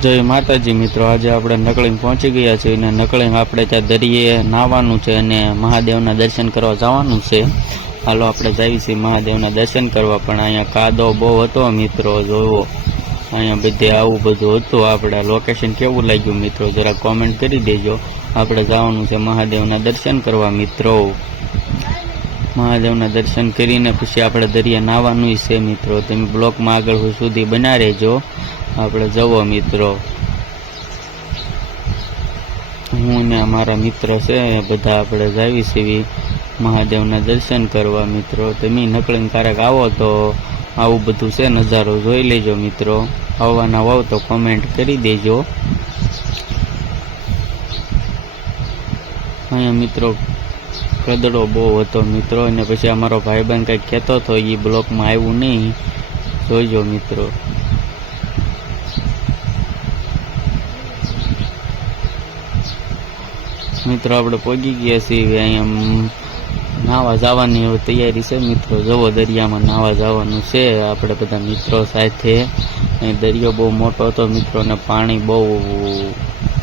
જય માતાજી મિત્રો, આજે આપણે નકળીંગ પહોંચી ગયા છીએ અને નકળીંગ આપણે ત્યાં દરિયે નાહવાનું છે અને મહાદેવના દર્શન કરવા જવાનું છે. હાલો આપણે જઈએ છીએ મહાદેવના દર્શન કરવા. પણ અહીંયા કાદવ બહુ હતો મિત્રો, જોવો અહીંયા બધે આવું બધું હતું. આપણે લોકેશન કેવું લાગ્યું મિત્રો જરા કોમેન્ટ કરી દેજો. આપણે જવાનું છે મહાદેવના દર્શન કરવા મિત્રો. મહાદેવના દર્શન કરીને પછી આપણે દરિયા નાહવાનું છે મિત્રો. તમે બ્લોકમાં આગળ સુધી બના રહેજો. આપણે જવો મિત્રો, હું ને અમારા મિત્ર છે બધા આપણે જાવી છીએ મહાદેવના દર્શન કરવા મિત્રો. તમે નકળીંગ ક્યારેક આવો તો આવું બધું છે નજારો જોઈ લેજો મિત્રો. આવવાના હોવ તો કોમેન્ટ કરી દેજો. અહીંયા મિત્રો કદડો બહુ હતો મિત્રો, અને પછી અમારો ભાઈબંધ કંઈક કહેતો હતો એ બ્લોકમાં આવ્યું નહીં, જોઈજો મિત્રો. મિત્રો આપણે પહોંચી ગયા છીએ, અહીંયા નાવા જવાની તૈયારી છે મિત્રો. જવો દરિયામાં નાવા જવાનું છે આપણે બધા મિત્રો સાથે. દરિયો બહુ મોટો હતો મિત્રો અને પાણી બહુ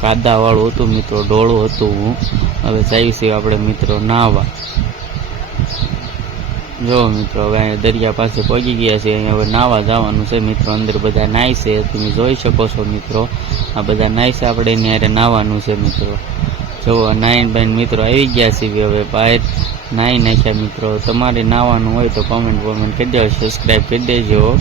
કાદાવાળું હતું મિત્રો, ડોળું હતું. હવે જઈએ છીએ આપણે મિત્રો નાવા. જો મિત્રો હવે અહીંયા દરિયા પાસે પહોંચી ગયા છે. અહીંયા હવે નાવા જવાનું છે મિત્રો. અંદર બધા નાય છે, તમે જોઈ શકો છો મિત્રો. આ બધા નાય છે, આપણે એની હારે નાવાનું છે મિત્રો. જો નાઈન બાઈન મિત્રો આવી ગયા છે. હવે બહાર નાઈ નાખ્યા મિત્રો. તમારે નાવાનું હોય તો કોમેન્ટ કરી દેજો, સબસ્ક્રાઈબ કરી દેજો.